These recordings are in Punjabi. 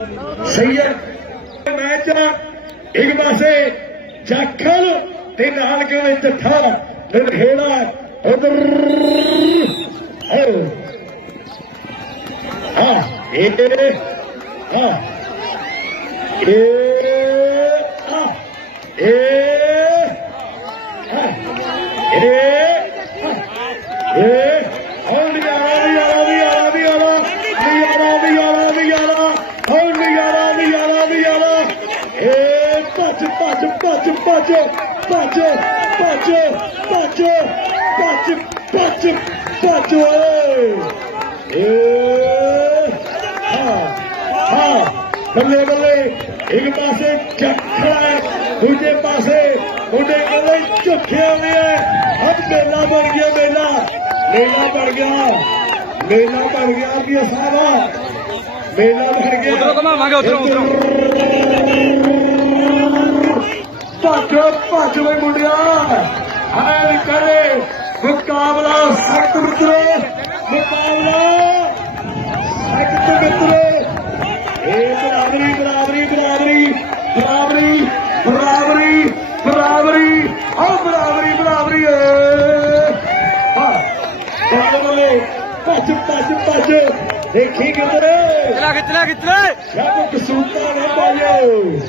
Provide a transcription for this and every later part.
ਸਹੀ ਹੈ ਮੈਚ ਇੱਕ ਪਾਸੇ ਜਾਖਲ ਤੇ ਨਾਲ ਕਿਵੇਂ ਜੱਠਾ ਫਿਰ ਖੇੜਾ ਉਧਰ ਹਾਂ ਇਹ ਹਾਂ ਇਹ ਹਾਂ ਇਹ ਹਾਂ ਇਹ ਇਹ patrzcie, patrzcie, patrzcie, patrzcie, patrzcie, patrzcie, patrzcie, patrzcie, patrzcie, हाँ, हाँ, बल्ले बल्ले एक पासे खड़ा है दूसरे पासे उन्हें बल्ले चुखे हुए हैं अब मेला बन गया मेला मेला बन गया मेला बन गया सारा मेला बन गया ਭੱਜ ਭੱਜ ਵੇ ਮੁੰਡਿਆ। ਹਾਏ ਕਰੇ ਮੁਕਾਬਲਾ ਸਖਤ ਮਿੱਤਰੋ ਮੁਕਾਬਲਾ ਸਖਤ ਮਿੱਤਰੋ। ਇਹ ਬਰਾਬਰੀ ਬਰਾਬਰੀ ਬਰਾਬਰੀ ਬਰਾਬਰੀ ਬਰਾਬਰੀ ਬਰਾਬਰੀ ਆ ਬਰਾਬਰੀ ਬਰਾਬਰੀ ਹਾਂ ਬੱਲੇ ਬੱਲੇ ਭੱਜ ਭੱਜ ਭੱਜ। ਦੇਖੀ ਕਿਧਰੇ? ਚਲਾ ਖਿੱਚ ਲੈ ਖਿੱਚ ਲੈ ਸਭ ਕਸੂਤਾ ਨਾ ਪਾਇਓ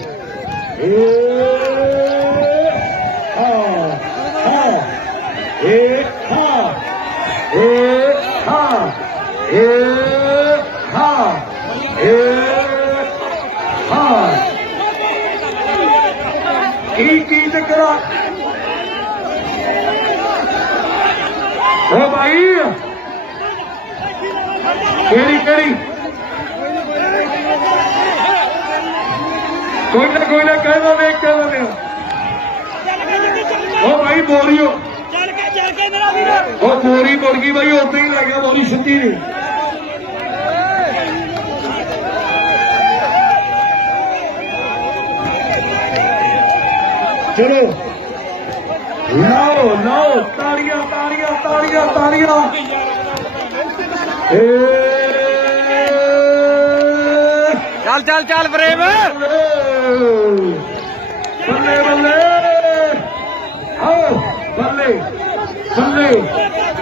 E ha. E ha. E ha. ਕੀ ਕੀ ਚੱਕਰ ਆ ਓ ਭਾਈ ਕਿਹੜੀ ਕਿਹੜੀ ਕੋਈ ਨਾ ਕੋਈ ਨਾ ਕਹਿੰਦਾ ਵੇਖ ਕਹਿੰਦਾ ਓ ਭਾਈ ਬੋਲਿਓ ਉਹ ਬੋਰੀ ਮੁੜ ਗਈ ਭਾਈ ਉੱਥੇ ਹੀ ਲੱਗ ਗਿਆ ਬੋਰੀ ਸਿੱਧੀ ਨਹੀਂ। ਚਲੋ। ਲਓ ਲਓ ਤਾੜੀਆਂ ਤਾੜੀਆਂ ਤਾੜੀਆਂ ਤਾੜੀਆਂ। ਚੱਲ ਚੱਲ ਚੱਲ ਪ੍ਰੇਮ।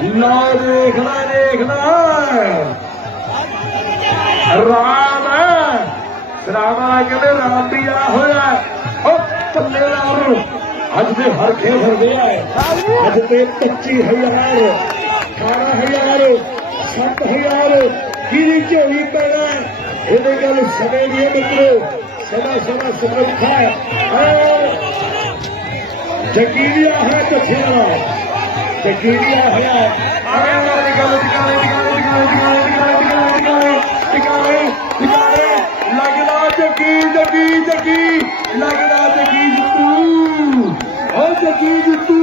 ਲਾ ਦੇਖਣਾ ਦੇਖਣਾ ਰਾਮ ਰਾਮਾ ਕਹਿੰਦੇ, ਰਾਮ ਵੀ ਆ ਹੋਇਆ ਉਹ ਪੱਲੇ ਰਾਮ ਅੱਜ ਦੇ ਹਰ ਖੇਡ ਹਰਦੇ ਆ। ਅੱਜ ਤੇ 25000 18000 7000 ਕਿਹਦੀ ਝੋਲੀ ਪੈਣਾ ਇਹਦੇ ਗੱਲ ਸਮੇਂ ਦੀ ਹੈ ਮਿੱਤਰੋ। ਸਦਾ ਸਦਾ ਸਮਰੱਥਾ ਹੈ। ਜਗੀਰੀਆ ਹੈ ਤਛੇਰਾ ਜਗੀਰੀਆ ਹੋਇਆ ਆਏ ਵਾਲੀ ਗੱਲ ਟਿਕਾਣੇ ਟਿਕਾਣੇ ਟਿਕਾਣੇ ਟਿਕਾਣੇ ਟਿਕਾਣੇ ਟਿਕਾਣੇ ਟਿਕਾਣੇ ਲੱਗਦਾ ਜਗੀ ਜਗੀ ਜਗੀ। ਲੱਗਦਾ ਜਗੀ ਜਿੱਤੂ। ਓ ਜਗੀ ਜਿੱਤੂ।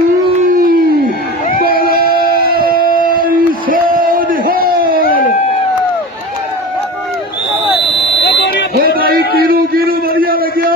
ਤੇਰੇ ਸੋਨਿਹਾਲ ਓ ਭਾਈ ਕਿਰੂ ਕਿਰੂ ਵਧੀਆ ਲੱਗਿਆ?